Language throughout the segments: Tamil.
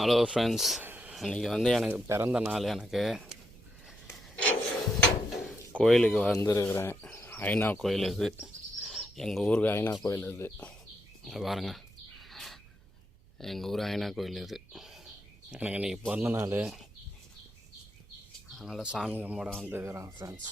ஹலோ ஃப்ரெண்ட்ஸ், இன்றைக்கி எனக்கு பிறந்த நாள். எனக்கு கோயிலுக்கு வந்திருக்கிறேன். ஐநா கோயில் இது, எங்கள் ஊருக்கு ஐநா கோயில் இது. பாருங்கள், எங்கள் ஊர் ஐநா கோயில் இது. எனக்கு இன்றைக்கி பிறந்த நாள், அதனால் சாமி கும்பிட வந்துருக்கிறேன் ஃப்ரெண்ட்ஸ்.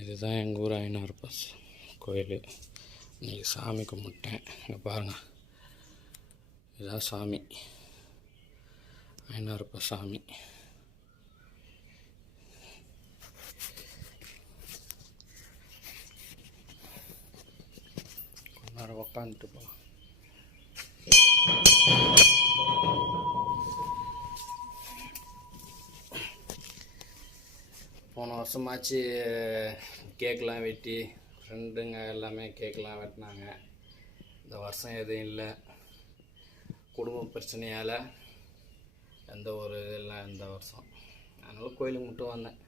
இதுதான் எங்கள் ஊர் ஐநாறுப்பா கோயில். இன்றைக்கி சாமி கும்பிட்டேன். இங்கே பாருங்கள், இதுதான் சாமி, ஐநாறுப்பா சாமி. கொஞ்ச நேரம் உக்காந்துட்டு போகலாம். போன வருஷமாச்சு கேக்கெலாம் வெட்டி, ஃப்ரெண்டுங்க எல்லாமே கேக்கெலாம் வெட்டினாங்க. இந்த வருஷம் எதுவும் இல்லை, குடும்ப பிரச்சனையால் எந்த ஒரு இது இல்லை இந்த வருஷம். அதனால் கோயிலுக்கு மட்டும் வந்தேன்.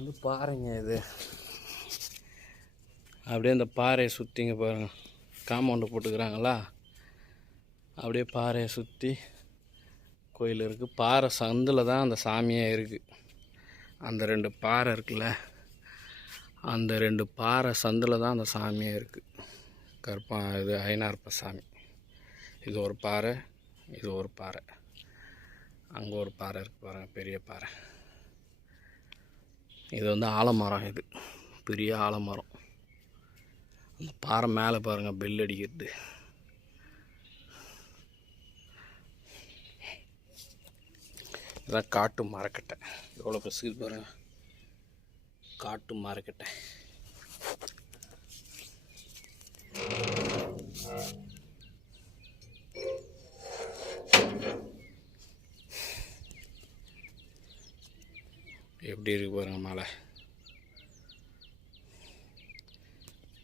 இது பாறைங்க. இது அப்படியே இந்த பாறையை சுற்றிங்க பாருங்கள், காம்பவுண்டு போட்டுக்கிறாங்களா, அப்படியே பாறையை சுற்றி கோயில் இருக்குது. பாறை சந்தில் தான் அந்த சாமியே இருக்குது. அந்த 2 பாறை இருக்குல்ல, அந்த 2 பாறை சந்தில் தான் அந்த சாமியே இருக்குது. இது ஐநாறுப்பா சாமி. இது ஒரு பாறை, இது ஒரு பாறை. அங்கே ஒரு பாறை இருக்குது பாருங்கள், பெரிய பாறை. இது வந்து ஆலமரம், இது பெரிய ஆலமரம். அந்த பாறை மேலே பாருங்கள் பெல் அடிக்கிறது. இதான் காட்டு மரக்கட்டை. எவ்வளோ பெருசு பாருங்கள், காட்டு மரக்கட்டை. எப்படி இருக்கு பாருங்கள் மலை.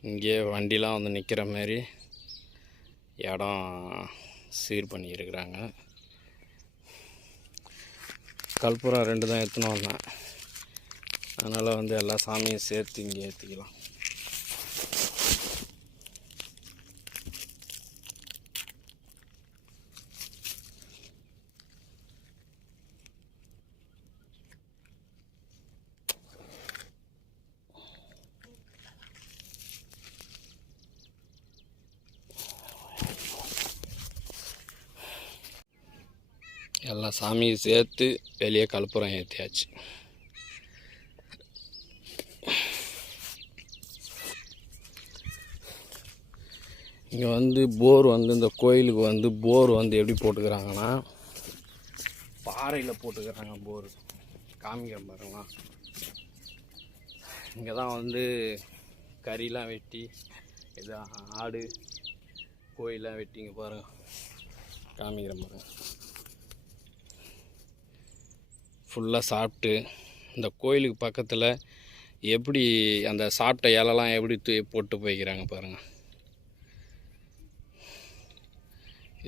இங்கே வண்டிலாம் வந்து நிற்கிற மாதிரி இடம் சீர் பண்ணியிருக்கிறாங்க. கற்பூரம் 2 தான் எடுத்துன்னு வந்தேன். அதனால் வந்து எல்லா சாமியும் சேர்த்து இங்கே ஏற்றிக்கலாம். எல்லா சாமியும் சேர்த்து வெளியே கற்பூரம் ஏற்றியாச்சு. இங்கே வந்து போர் வந்து இந்த கோயிலுக்கு வந்து போர் வந்து எப்படி போட்டுக்கிறாங்கன்னா பாறையில் போட்டுக்கிறாங்க போர். காமிக்கிறேன் பாருங்களா. இங்கே தான் வந்து கறிலாம் வெட்டி இது ஆடு கோயிலாம் வெட்டி இங்கே பாருங்கள், காமிக்கிறேன் பாருங்கள். ஃபுல்லாக சாப்பிட்டு இந்த கோயிலுக்கு பக்கத்தில் எப்படி அந்த சாப்பிட்ட இலலாம் எப்படி போட்டு போய்க்கிறாங்க பாருங்கள்.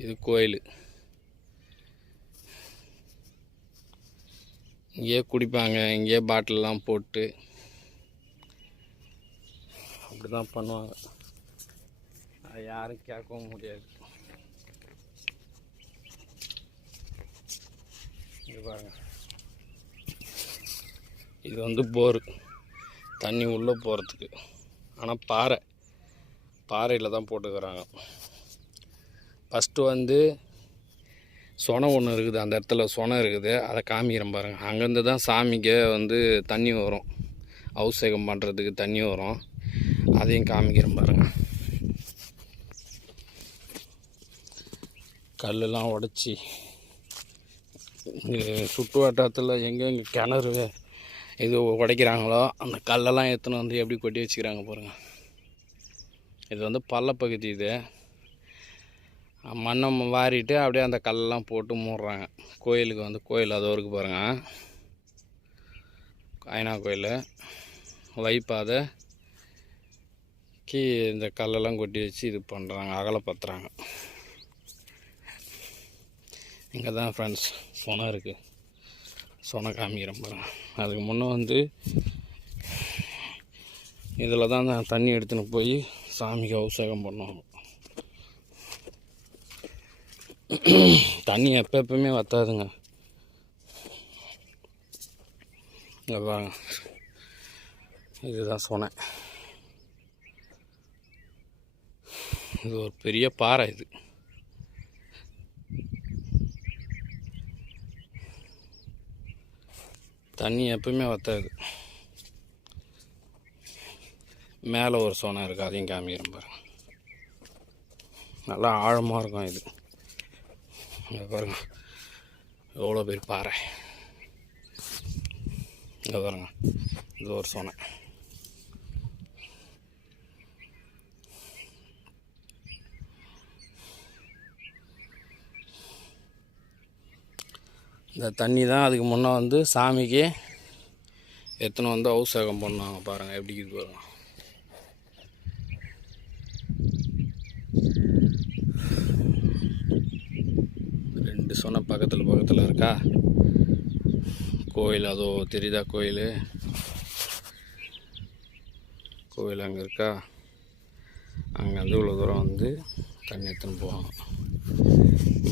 இது கோயில். இங்கேயே குடிப்பாங்க, இங்கேயே பாட்டிலெலாம் போட்டு அப்படி தான் பண்ணுவாங்க. அது யாரும் கேட்கவும் முடியாது. இங்கே பாருங்கள், இது வந்து போரு, தண்ணி உள்ளே போகிறதுக்கு. ஆனால் பாறையில் தான் போட்டுக்கிறாங்க. ஃபஸ்ட்டு வந்து சொனை ஒன்று இருக்குது, அந்த இடத்துல சொனை இருக்குது, அதை காமிக்கிறேன் பாருங்கள். அங்கேருந்து தான் சாமிக்கு வந்து தண்ணி வரும், அபிஷேகம் பண்ணுறதுக்கு தண்ணி வரும். அதையும் காமிக்கிறேன் பாருங்கள். கல்லெல்லாம் உடச்சி சுற்று வட்டாரத்தில் எங்கெங்கே கிணறு இது உடைக்கிறாங்களோ அந்த கல்லெல்லாம் எடுத்துன்னு வந்து எப்படி கொட்டி வச்சுக்கிறாங்க பாருங்கள். இது வந்து பள்ளப்பகுதி. இது மண்ணை வாரிட்டு அப்படியே அந்த கல்லெல்லாம் போட்டு மூடுறாங்க. கோயிலுக்கு வந்து கோயில் அது வரைக்கும் பாருங்கள், ஐனா கோயில் வைப்பாதைக்கு இந்த கல்லெல்லாம் கொட்டி வச்சு இது பண்ணுறாங்க, அகலப்படுத்துகிறாங்க. இங்கே தான் ஃப்ரெண்ட்ஸ் சொனை இருக்குது, சொனை காமிக்கிறேன் பாருங்கள். அதுக்கு முன்னே வந்து இதில் தான் தண்ணி எடுத்துன்னு போய் சாமிக்கு அபிஷேகம் பண்ணுவாங்க. தண்ணி எப்பவுமே வற்றாதுங்க. இங்கே பாருங்க, இதுதான் சொனை. இது ஒரு பெரிய பாறை. இது தண்ணி எப்பவுமே வற்றாது. மேலே ஒரு சொனை இருக்குது, அதையும் காமிக்கிறேன் பாருங்கள். நல்லா ஆழமாக இருக்கும் இது. இங்கே பாருங்கள் எவ்வளோ பெரிய பாறை. இங்கே பாருங்கள், இது ஒரு சொனை. இந்த தண்ணி தான் அதுக்கு முன்னே வந்து சாமிக்கு எத்தனை வந்து அபிஷேகம் பண்ணுவாங்க பாருங்கள், எப்படி இது பாருங்கள். ரெண்டு சொன்ன பக்கத்தில் இருக்கா கோயில். அதோ தெரியுதா கோயில் அங்கே இருக்கா. அங்கே வந்து இவ்வளோ தூரம் வந்து தண்ணி எடுத்துன்னு போவாங்க.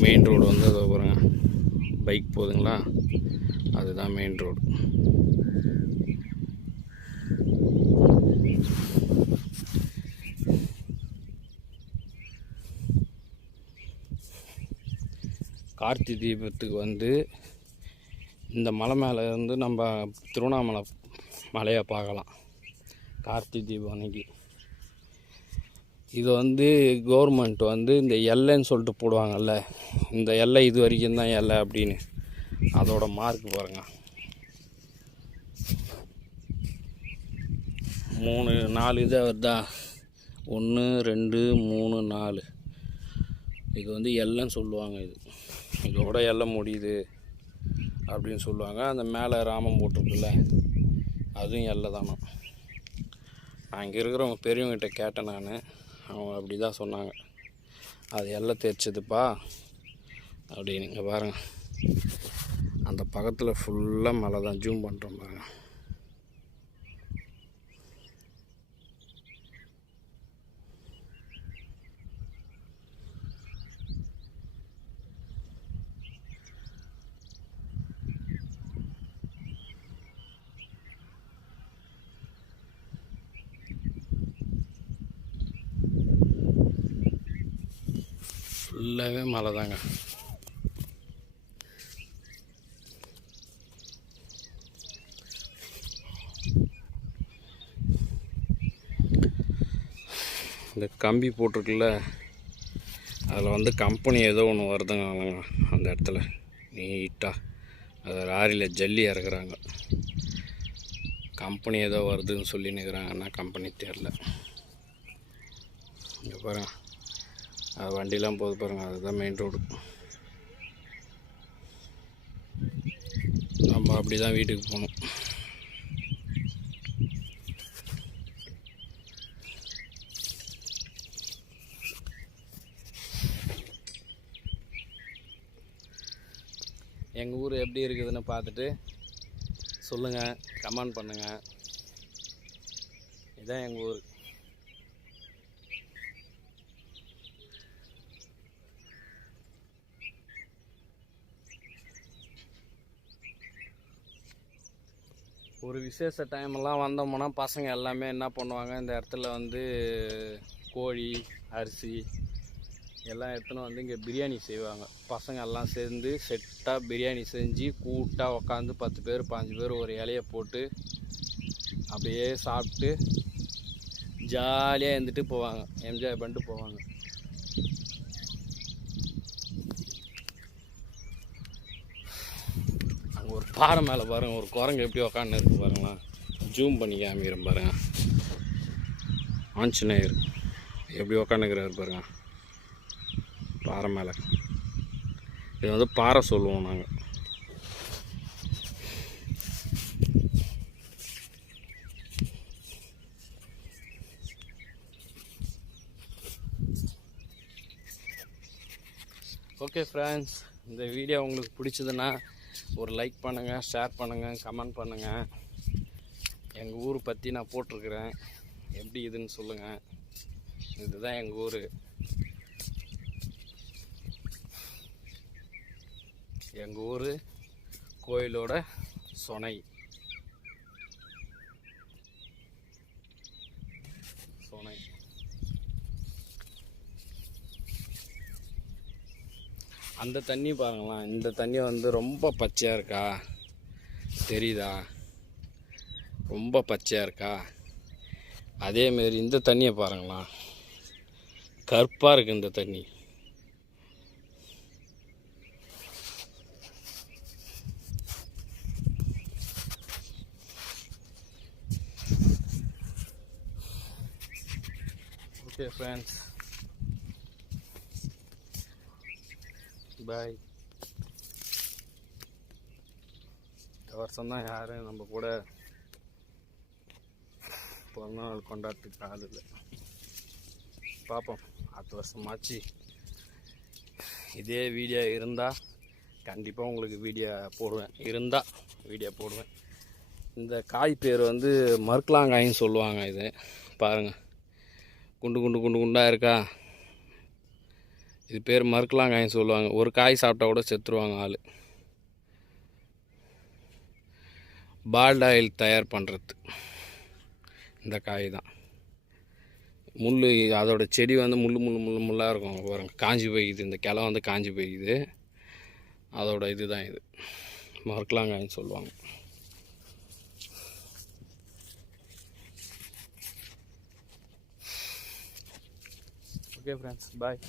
மெயின் ரோடு வந்து அதோ பாருங்க, பைக் போகுதுங்களா, அதுதான் மெயின் ரோடு. கார்த்திகை தீபத்துக்கு வந்து இந்த மலை மேலே இருந்து நம்ம திருவண்ணாமலை மலையை பார்க்கலாம் கார்த்திகை தீபம் அன்னைக்கு. இது வந்து கவர்மெண்ட் வந்து இந்த எல்லைன்னு சொல்லிட்டு போடுவாங்கல்ல, இந்த எல்லை இது வரைக்கும் தான் எல்லை அப்படின்னு, அதோட மார்க் பாருங்கள். 3-4 இதாக வருதா, 1 2 3 4. இது வந்து எல்லைன்னு சொல்லுவாங்க. இதோட எல்லை முடியுது அப்படின்னு சொல்லுவாங்க. அந்த மேலே ராமம் போட்டிருக்குல்ல, அதுவும் எல்லை தானே. நான் இங்கே இருக்கிறவங்க பெரியவங்ககிட்ட கேட்டேன் நான், அவங்க அப்படி தான் சொன்னாங்க, அது எல்லை தேய்ச்சதுப்பா அப்படின்னு. இங்கே பாருங்கள், அந்த பக்கத்தில் ஃபுல்லாக மலை தான். ஜூம் பண்ணுறோம் பாருங்கள். ஃபுல்லாகவே மலை தாங்க. இந்த கம்பி போட்டிருக்குல்ல, அதில் வந்து கம்பெனி ஏதோ ஒன்று வருதுங்க அந்த இடத்துல நீட்டாக. அது லாரியில் ஜல்லி இறக்குறாங்க. கம்பெனி ஏதோ வருதுன்னு சொல்லி நிற்கிறாங்கன்னா கம்பெனி தெரில. இங்கே பாருங்க, அது வண்டிலாம் போது பாருங்கள், அதுதான் மெயின் ரோடு. நம்ம அப்படி தான் வீட்டுக்கு போகணும். எங்கள் ஊர் எப்படி இருக்குதுன்னு பார்த்துட்டு சொல்லுங்கள், கமெண்ட் பண்ணுங்கள். இதுதான் எங்கள் ஊர். ஒரு விசேஷ டைமெல்லாம் வந்தோம்னா பசங்க எல்லாமே என்ன பண்ணுவாங்க, இந்த இடத்துல வந்து கோழி அரிசி எல்லாம் எடுத்துன்னு வந்து இங்கே பிரியாணி செய்வாங்க. பசங்க எல்லாம் சேர்ந்து செட்டாக பிரியாணி செஞ்சு கூட்டாக உக்காந்து 10 பேர் 5 பேர் ஒரு இலையை போட்டு அப்படியே சாப்பிட்டு ஜாலியாக இருந்துட்டு போவாங்க, என்ஜாய் பண்ணிட்டு போவாங்க. அங்கே ஒரு பாறை மேலே பாருங்கள், ஒரு குரங்கு எப்படி உக்காந்து இருக்கு பாருங்களா. ஜூம் பண்ணி காமிக்கிறேன் பாருங்கள். ஆஞ்சநேயர் எப்படி உக்காந்துக்கிறாரு பாருங்க பாறை மேலே. இது வந்து பாறை சொல்லுவோம் நாங்கள். ஓகே ஃப்ரெண்ட்ஸ், இந்த வீடியோ உங்களுக்கு பிடிச்சதுன்னா ஒரு லைக் பண்ணுங்கள், ஷேர் பண்ணுங்கள், கமெண்ட் பண்ணுங்கள். எங்கள் ஊர் பற்றி நான் போட்டிருக்கிறேன், எப்படி இதுன்னு சொல்லுங்கள். இதுதான் எங்கள் ஊர். எங்கள் ஊர் கோயிலோட சொனை. அந்த தண்ணி பாருங்களா, இந்த தண்ணி வந்து ரொம்ப பச்சையாக இருக்கா தெரியுதா, ரொம்ப பச்சையாக இருக்கா. அதேமாரி இந்த தண்ணியை பாருங்களா, கருப்பாக இருக்குது இந்த தண்ணி. ஓகே ஃப்ரெண்ட்ஸ், பாய். இந்த வருஷம்தான் யாரும் நம்ம கூட பிறந்தநாள் கொண்டாடுறதுக்கு ஆள் இல்லை. பார்ப்போம், அடுத்த வருஷமாச்சு இதே வீடியோ இருந்தால் கண்டிப்பாக உங்களுக்கு வீடியோ போடுவேன். இந்த காய் பேர் வந்து மருக்கலாங்காயின்னு சொல்லுவாங்க. இது பாருங்கள், குண்டு குண்டு குண்டு குண்டாக இருக்கா. இது பேர் மருக்கலாங்காயின்னு சொல்லுவாங்க. ஒரு காய் சாப்பிட்டா கூட செத்துருவாங்க ஆள். பால்ட் ஆயில் தயார் பண்ணுறது இந்த காய் தான். முள், அதோட செடி வந்து முள்ளாக இருக்கும் பாருங்க, காஞ்சி போய்க்குது. இந்த கிளை வந்து காஞ்சி போய்க்குது. அதோட இது தான் இது மரக்கலாங்காயின்னு சொல்லுவாங்க. ஓகே ஃப்ரெண்ட்ஸ், பாய்.